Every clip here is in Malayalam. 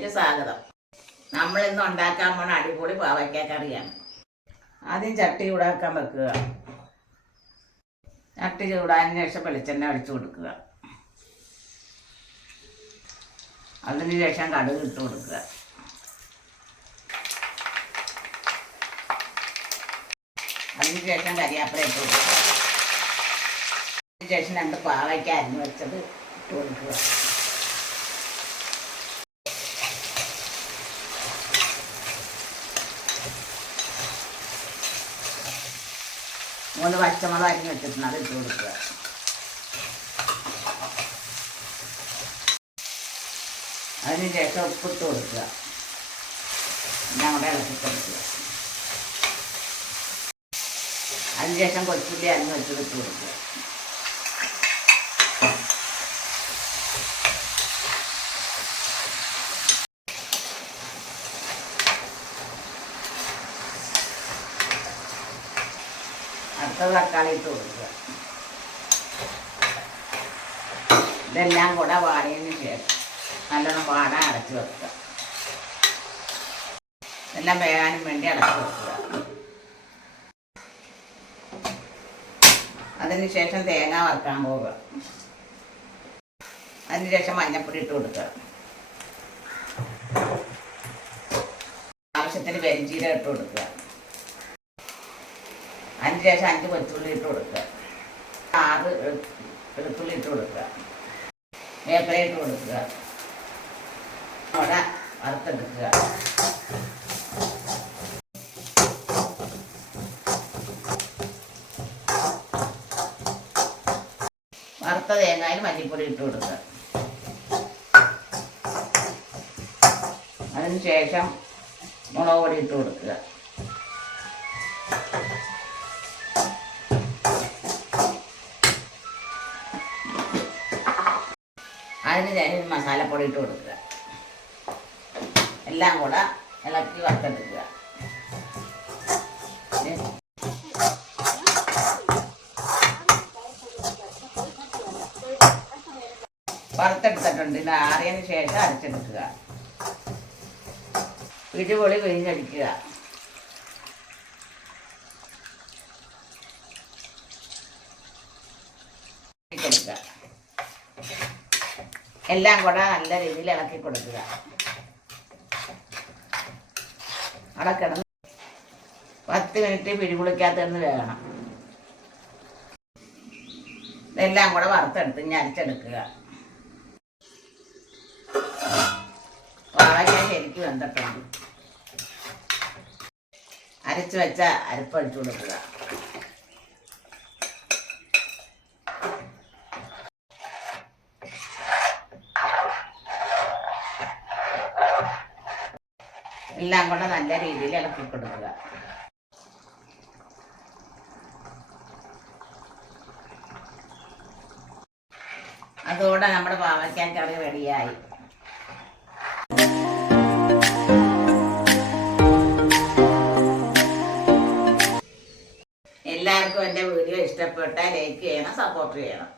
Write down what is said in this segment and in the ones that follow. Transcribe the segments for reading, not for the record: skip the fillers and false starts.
വീഡിയോയിലേക്ക് സ്വാഗതം. നമ്മളിന്ന് ഉണ്ടാക്കാൻ പോണ അടിപൊളി പാവയ്ക്ക കറിയാണ്. ആദ്യം ചട്ടി ചൂടാക്കാൻ വെക്കുക. ചട്ടി ചൂടാതിന് ശേഷം വെളിച്ചെണ്ണ ഒഴിച്ചു കൊടുക്കുക. അതിന് ശേഷം കടുക് ഇട്ട് കൊടുക്കുക. അതിന് ശേഷം കരിയാപ്പില ഇട്ട് കൊടുക്കുക. അതിന് ശേഷം 2 പാവയ്ക്ക അരിഞ്ഞ് വെച്ചത് ഇട്ട് കൊടുക്കുക. മൂന്ന് പച്ചമുളക് അരിഞ്ഞ് വെച്ചിട്ടുണ്ട്, അത് ഇട്ട് കൊടുക്കുക. അതിന് ശേഷം ഉപ്പിട്ട് കൊടുക്കുക. എല്ലാം കൂടെ ഇളക്കി കൊടുക്കുക. അതിന് ശേഷം കൊച്ചുള്ളി അരിഞ്ഞ് വെച്ചത് ഇട്ട് കൊടുക്കുക. അടുത്ത തക്കാളി ഇട്ട് കൊടുക്കുക. ഇതെല്ലാം കൂടെ വാടിയതിന് ശേഷം നല്ലോണം വാടാൻ അടച്ച് വെക്കുക. എല്ലാം വേകാനും വേണ്ടി അടച്ച് വെക്കുക. അതിന് ശേഷം തേങ്ങ വറുക്കാൻ പോവുക. അതിന് ശേഷം മഞ്ഞൾപ്പൊടി ഇട്ട് കൊടുക്കുക. ആവശ്യത്തിന് പെരിഞ്ചീരകം ഇട്ട് കൊടുക്കുക. അതിന് ശേഷം 5 കൊച്ചുള്ളി ഇട്ട് കൊടുക്കുക. 6 വെളുത്തുള്ളി ഇട്ട് കൊടുക്കുക. വേപ്പില ഇട്ട് കൊടുക്കുക. അവിടെ വറുത്തെടുക്കുക. വറുത്ത തേങ്ങയിൽ മല്ലിപ്പൊടി ഇട്ട് കൊടുക്കുക. അതിന് ശേഷം മുളക് പൊടി ഇട്ട് കൊടുക്കുക. അതിന് ശേഷം മസാലപ്പൊടി ഇട്ട് കൊടുക്കുക. എല്ലാം കൂടെ ഇളക്കി വറുത്തെടുക്കുക. വറുത്തെടുത്തിട്ടുണ്ട്. ഇത് ആറിയതിന് ശേഷം അരച്ചെടുക്കുക. പിടിപൊളി പിഴിഞ്ഞടിക്കുക. കൊടുക്കുക. എല്ലാം കൂടെ നല്ല രീതിയിൽ ഇളക്കി കൊടുക്കുക. അവിടെ കിടന്ന് 10 മിനിറ്റ് പിടിപൊളിക്കാത്തന്ന് വേകണം. ഇതെല്ലാം കൂടെ വറുത്തെടുത്ത് ഇനി അരച്ചെടുക്കുക. പാവയ്ക്ക ശരിക്കും വെന്തിട്ടുണ്ട്. അരച്ച് വെച്ച അരപ്പ് ഒഴിച്ചു കൊടുക്കുക. എല്ലാം കൂടെ നല്ല രീതിയിൽ ഇളക്കി കൊടുക്കുക. അതോടെ നമ്മുടെ പാവയ്ക്ക കറി റെഡിയായി. എല്ലാവർക്കും എൻ്റെ വീഡിയോ ഇഷ്ടപ്പെട്ടാൽ ലൈക്ക് ചെയ്യണം, സപ്പോർട്ട് ചെയ്യണം.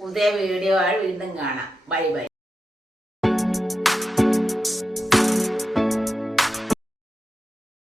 പുതിയ വീഡിയോ വീണ്ടും കാണാം. Bye bye.